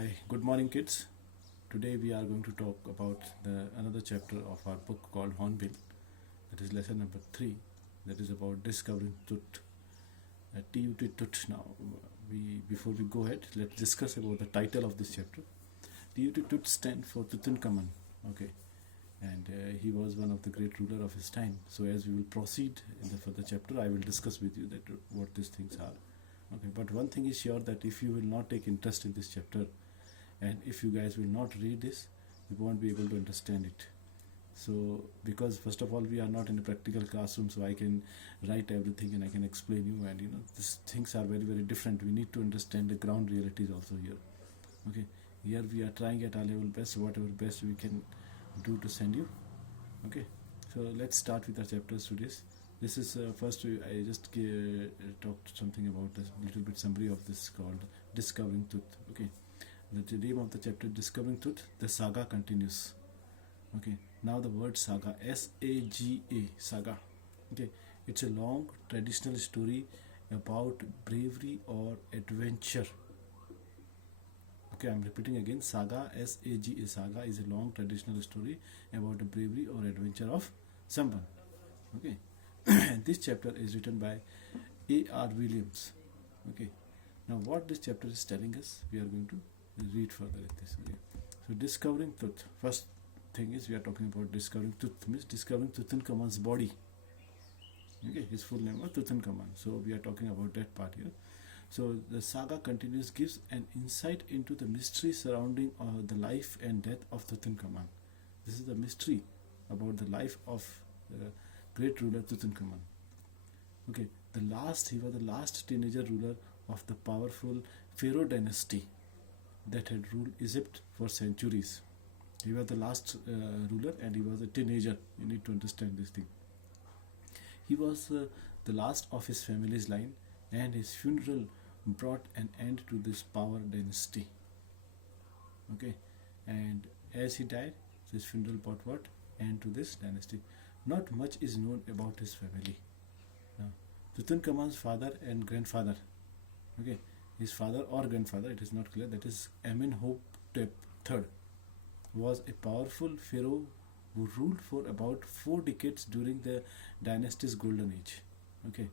Hi, good morning, kids. Today we are going to talk about another chapter of our book called Hornbill. That is lesson number 3. That is about discovering Tut. Tut Tut. Now, before we go ahead, let's discuss about the title of this chapter. Tut Tut stands for Tutankhamun. Okay, and he was one of the great ruler of his time. So as we will proceed in the further chapter, I will discuss with you that what these things are. Okay, but one thing is sure, that if you will not take interest in this chapter, and if you guys will not read this, you won't be able to understand it. So because first of all, we are not in a practical classroom, so I can write everything and I can explain you, and these things are very, very different. We need to understand the ground realities also here. Okay, here we are trying at our level best, whatever best we can do to send you. Okay, so let's start with our chapters today. This is first I just talked something about this little bit summary of this called Discovering Tut. Okay, the name of the chapter, Discovering Tut. The saga continues. Okay, now the word saga, S-A-G-A, saga. Okay, it's a long traditional story about bravery or adventure. Okay, I'm repeating again, saga, S-A-G-A, saga is a long traditional story about the bravery or adventure of someone. Okay, and this chapter is written by A.R. Williams. Okay, now what this chapter is telling us, we are going to read further at this. Okay, so discovering Tut. First thing is, we are talking about discovering Tut, means discovering Tutankhamun's body. Okay, his full name was Tutankhamun. So we are talking about that part here. So the saga continues, gives an insight into the mystery surrounding the life and death of Tutankhamun. This is the mystery about the life of great ruler Tutankhamun. Okay, he was the last teenager ruler of the powerful Pharaoh dynasty that had ruled Egypt for centuries. He was the last ruler, and he was a teenager. You need to understand this thing. He was the last of his family's line, and his funeral brought an end to this power dynasty. Okay, and as he died, his funeral brought what? End to this dynasty. Not much is known about his family. Now, Tutankhamun's father and grandfather, okay, his father or grandfather, it is not clear, that is Amenhotep III, was a powerful pharaoh who ruled for about 4 decades during the dynasty's golden age. Okay,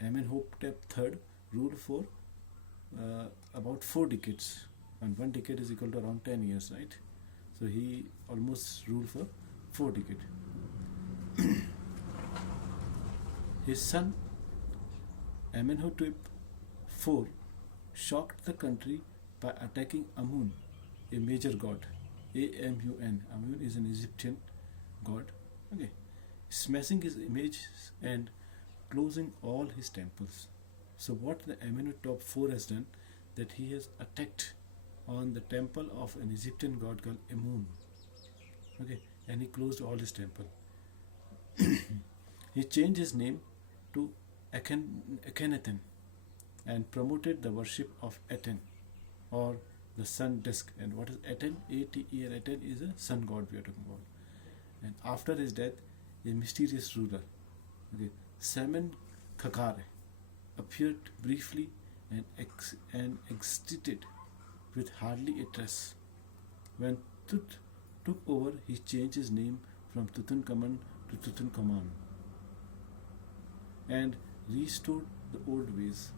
Amenhotep III ruled for about 4 decades, and 1 decade is equal to around 10 years, right? So he almost ruled for 4 decades. His son Amenhotep IV shocked the country by attacking Amun, a major god. A-M-U-N. Amun is an Egyptian god. Okay, smashing his image and closing all his temples. So what the Amenhotep IV has done, that he has attacked on the temple of an Egyptian god called Amun. Okay, and he closed all his temple. He changed his name to Akhenaten and promoted the worship of Aten, or the sun disk. And what is Aten? A-T-E-N. Aten is a sun god we are talking about. And after his death, a mysterious ruler, okay, Semen Khakare, appeared briefly and exited with hardly a trace. When Tut took over, he changed his name from Tutankhamun to Tutankhamun and restored the old ways.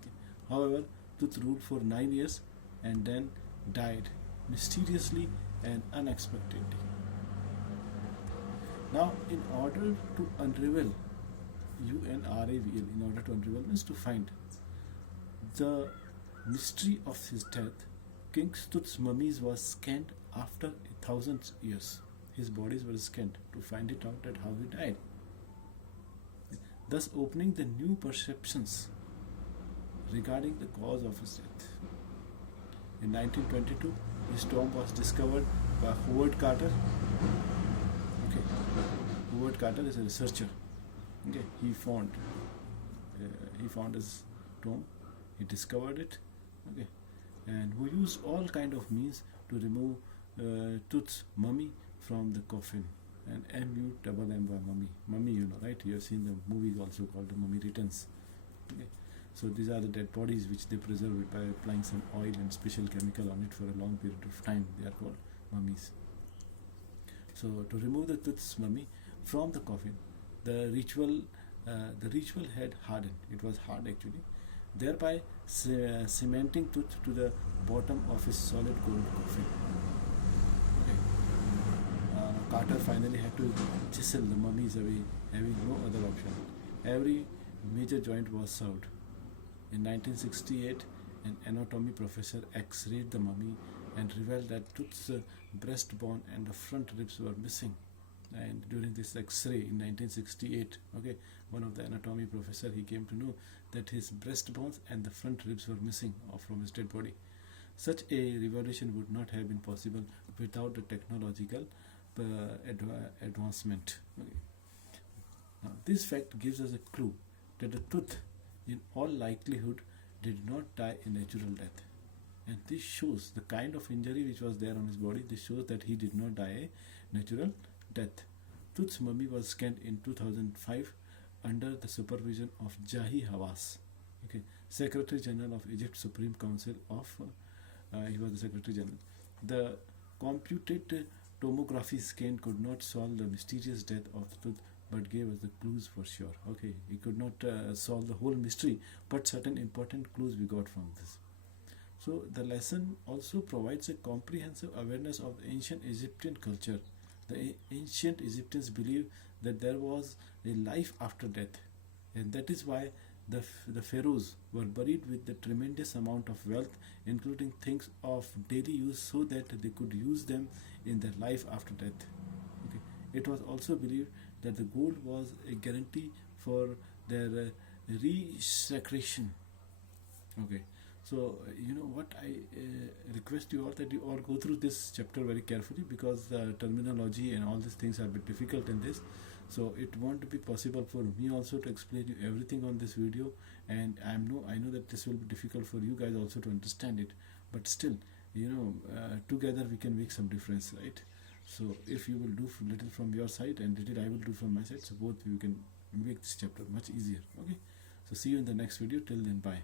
Okay. However, Tut ruled for 9 years and then died mysteriously and unexpectedly. Now, in order to unravel, U-N-R-A-V-L, in order to unravel means to find the mystery of his death, King Tut's mummies was scanned after 1,000 years. His bodies were scanned to find it out that how he died, thus opening the new perceptions regarding the cause of his death. In 1922, his tomb was discovered by Howard Carter. Okay, Howard Carter is a researcher. Okay, he found his tomb. He discovered it. Okay, and who used all kind of means to remove Tut's mummy from the coffin. And M-U-M-M-Y, mummy, right? You have seen the movie also called The Mummy Returns. Okay, So these are the dead bodies which they preserve it by applying some oil and special chemical on it for a long period of time. They are called mummies. So to remove the Tut's mummy from the coffin, the ritual had hardened. It was hard actually, thereby cementing Tut to the bottom of his solid gold coffin. Okay. Carter finally had to chisel the mummies away, having no other option. Every major joint was served. In 1968, an anatomy professor X-rayed the mummy and revealed that Tut's breastbone and the front ribs were missing. And during this X-ray in 1968, okay, one of the anatomy professor, he came to know that his breastbones and the front ribs were missing from his dead body. Such a revelation would not have been possible without the technological advancement. Okay. Now, this fact gives us a clue that the Tut, in all likelihood, did not die a natural death. And this shows the kind of injury which was there on his body. This shows that he did not die a natural death. Tut's mummy was scanned in 2005 under the supervision of Jahi Hawass, okay, Secretary General of Egypt Supreme Council of. He was the Secretary General. The computed tomography scan could not solve the mysterious death of the Tut, but gave us the clues for sure. Okay, he could not solve the whole mystery, but certain important clues we got from this. So the lesson also provides a comprehensive awareness of the ancient Egyptian culture. The ancient Egyptians believed that there was a life after death, and that is why the pharaohs were buried with a tremendous amount of wealth, including things of daily use, so that they could use them in their life after death. Okay. It was also believed that the gold was a guarantee for their re-secretion. Okay. So, you know what, I request you all that you all go through this chapter very carefully, because the terminology and all these things are a bit difficult in this. So it won't be possible for me also to explain you everything on this video, and I know that this will be difficult for you guys also to understand it, but still, you know, together we can make some difference, right? So if you will do little from your side and little I will do from my side, so both we can make this chapter much easier. Okay, so see you in the next video. Till then, bye.